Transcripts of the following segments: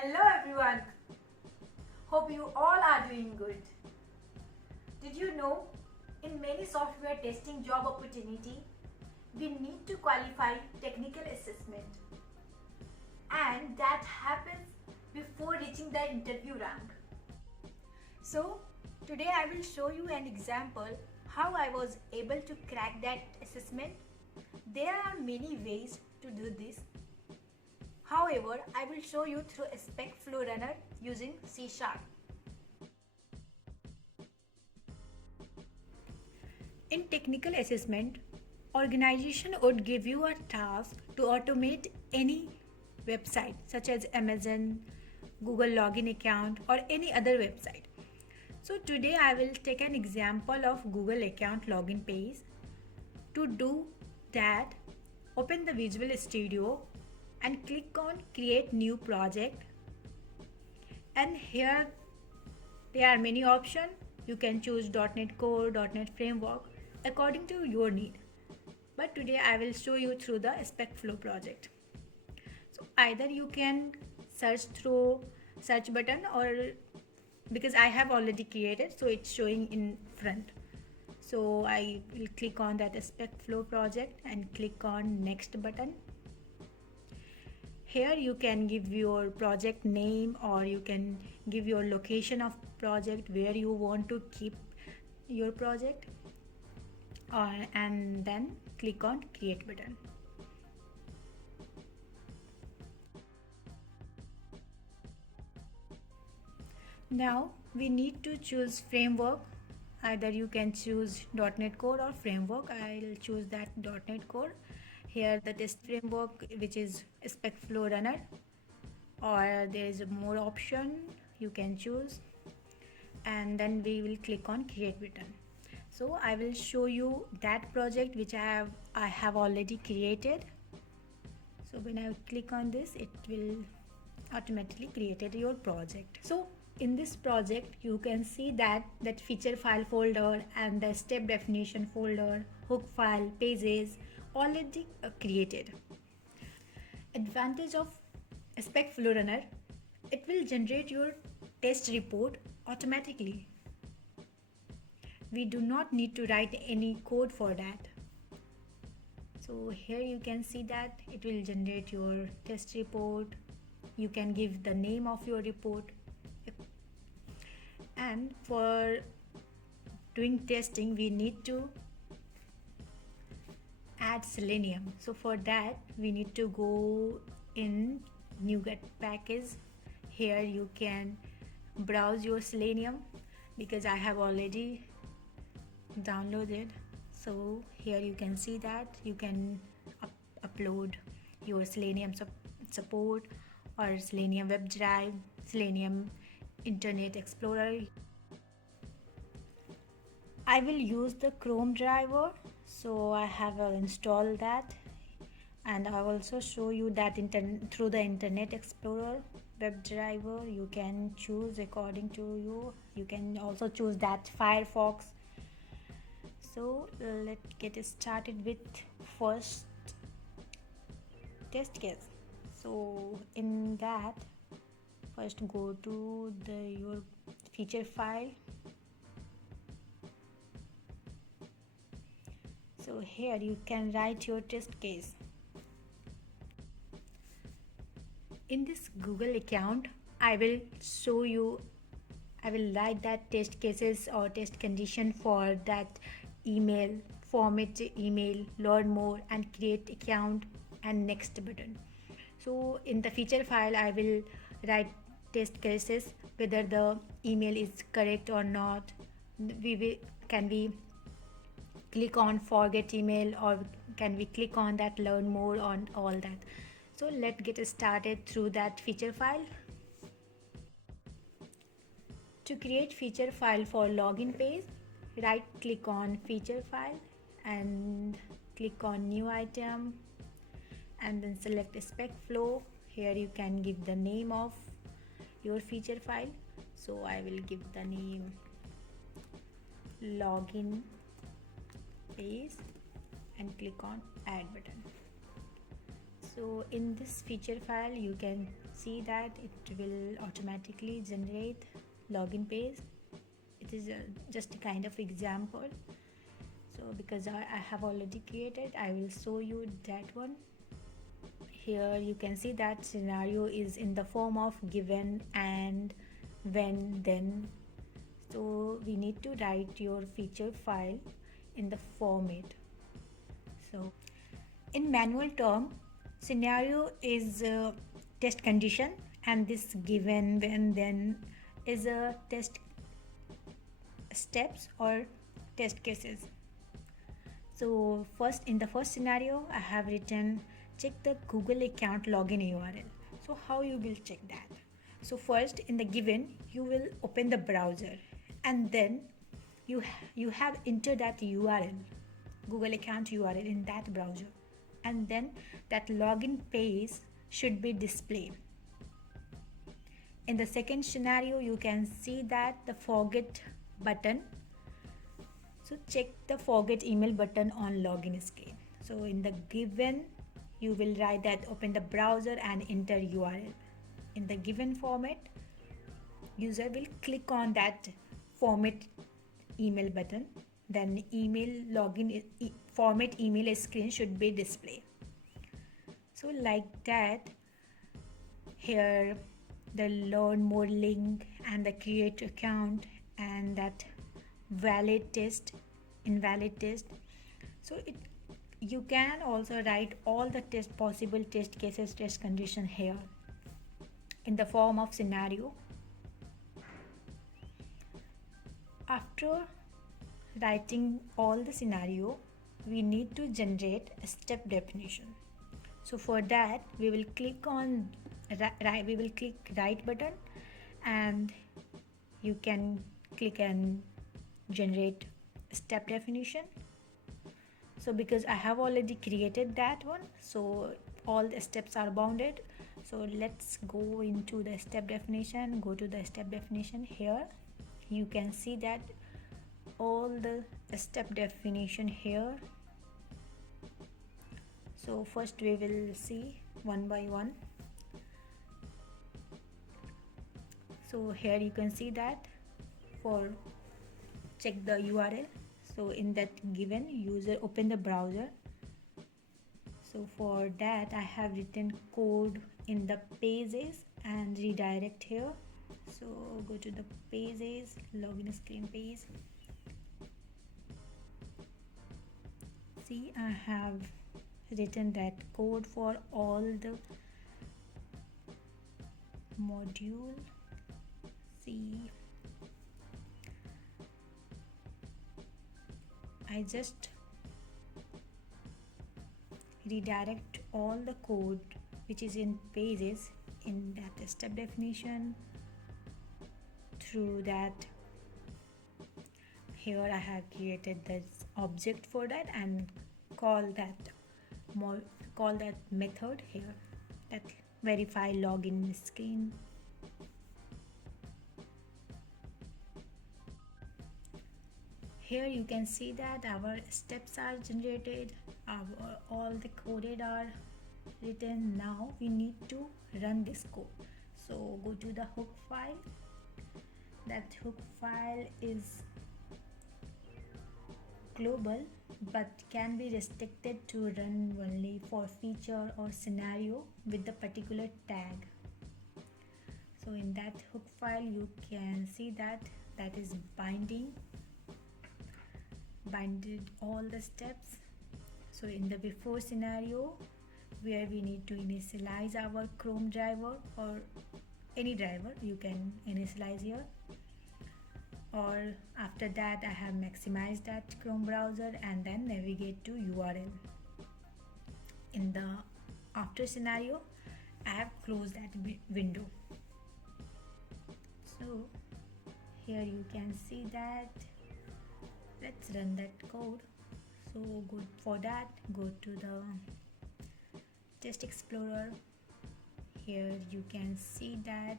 Hello everyone. Hope you all are doing good. Did you know in many software testing job opportunity we need to qualify technical assessment and that happens before reaching the interview rank. So today I will show you an example how I was able to crack that assessment. There are many ways to do this. However, I will show you through a spec flow runner using C#. In technical assessment, organization would give you a task to automate any website such as Amazon, Google login account or any other website. So today I will take an example of Google account login page. To do that, open the Visual Studio and click on create new project, and here there are many options. You can choose .NET Core, .NET Framework according to your need, but today I will show you through the spec flow project. So either you can search through search button, or because I have already created so it's showing in front, so I will click on that spec flow project and click on next button. Here you can give your project name, or you can give your location of project where you want to keep your project, and then click on create button. Now we need to choose framework. Either you can choose .NET Core or framework. I'll choose that .NET Core. Here the test framework, which is spec flow runner, or there is more option you can choose, and then we will click on create button. So I will show you that project which I have already created. So when I click on this, it will automatically created your project. So in this project you can see that feature file folder and the step definition folder, hook file, pages already created. Advantage of spec flow runner, it will generate your test report automatically. We do not need to write any code for that. So here you can see that it will generate your test report. You can give the name of your report, and for doing testing we need to add Selenium. So for that we need to go in NuGet package. Here you can browse your Selenium because I have already downloaded. So here you can see that you can upload your Selenium support, or Selenium web drive, Selenium Internet Explorer. I will use the Chrome driver, so I have installed that, and I will also show you that through the Internet Explorer web driver you can choose according to you. You can also choose that Firefox. So let's get started with first test case. So in that, first go to your feature file. So here you can write your test case. In this Google account, I will write that test cases or test condition for that email, format email, learn more and create account and next button. So in the feature file I will write test cases, whether the email is correct or not. Can we click on forget email, or can we click on that learn more on all that. So let's get started through that feature file. To create feature file for login page, right click on feature file and click on new item, and then select spec flow. Here you can give the name of your feature file. So I will give the name login page and click on add button. So in this feature file you can see that it will automatically generate login page. It is just a kind of example. So because I have already created, I will show you that one. Here you can see that scenario is in the form of given and when then. So we need to write your feature file in the format. So in manual term, scenario is a test condition, and this given when then is a test steps or test cases. So first, in the first scenario, I have written check the Google account login URL. So how you will check that? So first, in the given, you will open the browser, and then you have entered that URL, Google account URL in that browser, and then that login page should be displayed. In the second scenario, you can see that the forget button. So check the forget email button on login screen. So in the given, you will write that open the browser and enter URL. In the given format, user will click on that format email button. Then email login format email screen should be displayed. So like that, here the learn more link and the create account and that valid test, invalid test. So you can also write all the possible test cases, test condition here in the form of scenario. After writing all the scenario, we need to generate a step definition. So for that, we will click on we will click right button, and you can click and generate step definition. So because I have already created that one, so all the steps are bounded. So let's go into the step definition. Go to the step definition. Here you can see that all the step definition here. So first we will see one by one. So here you can see that for check the URL. So in that given, user open the browser. So for that, I have written code in the pages and redirect here. So go to the pages, login screen page. See, I have written that code for all the module. See, I just redirect all the code which is in pages in that step definition through that. Here I have created this object for that and call that method here, that verify login screen. Here you can see that our steps are generated, all the coded are written. Now we need to run this code. So go to the hook file. That hook file is global but can be restricted to run only for feature or scenario with the particular tag. So in that hook file you can see that is binded all the steps. So in the before scenario, where we need to initialize our Chrome driver or any driver, you can initialize here. Or after that, I have maximized that Chrome browser and then navigate to URL. In the after scenario, I have closed that window. So here you can see that. Let's run that code. So good for that, go to the test explorer. Here you can see that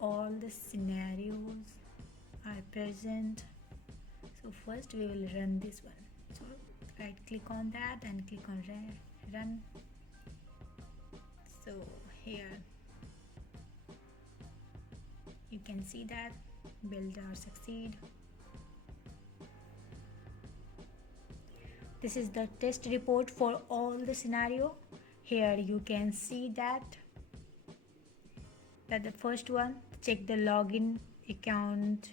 all the scenarios are present. So first we will run this one. So right click on that and click on run. So here can see that build or succeed. This is the test report for all the scenario. Here you can see that the first one, check the login account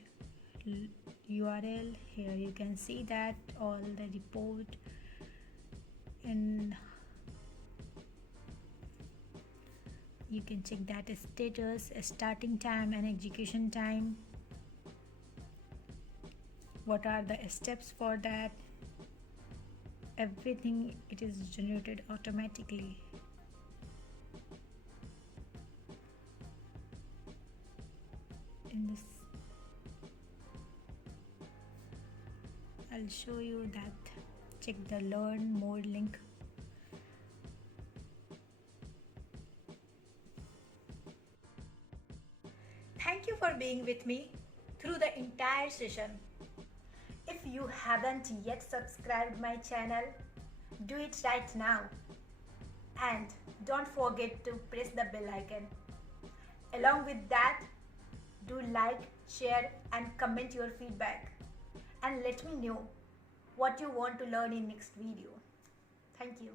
URL. Here you can see that all the report, and you can check that status, starting time and execution time. What are the steps for that? Everything it is generated automatically. In this, I'll show you that. Check the learn more link. Thank you for being with me through the entire session. If you haven't yet subscribed my channel, do it right now. And don't forget to press the bell icon. Along with that, do like, share and comment your feedback. And let me know what you want to learn in next video. Thank you.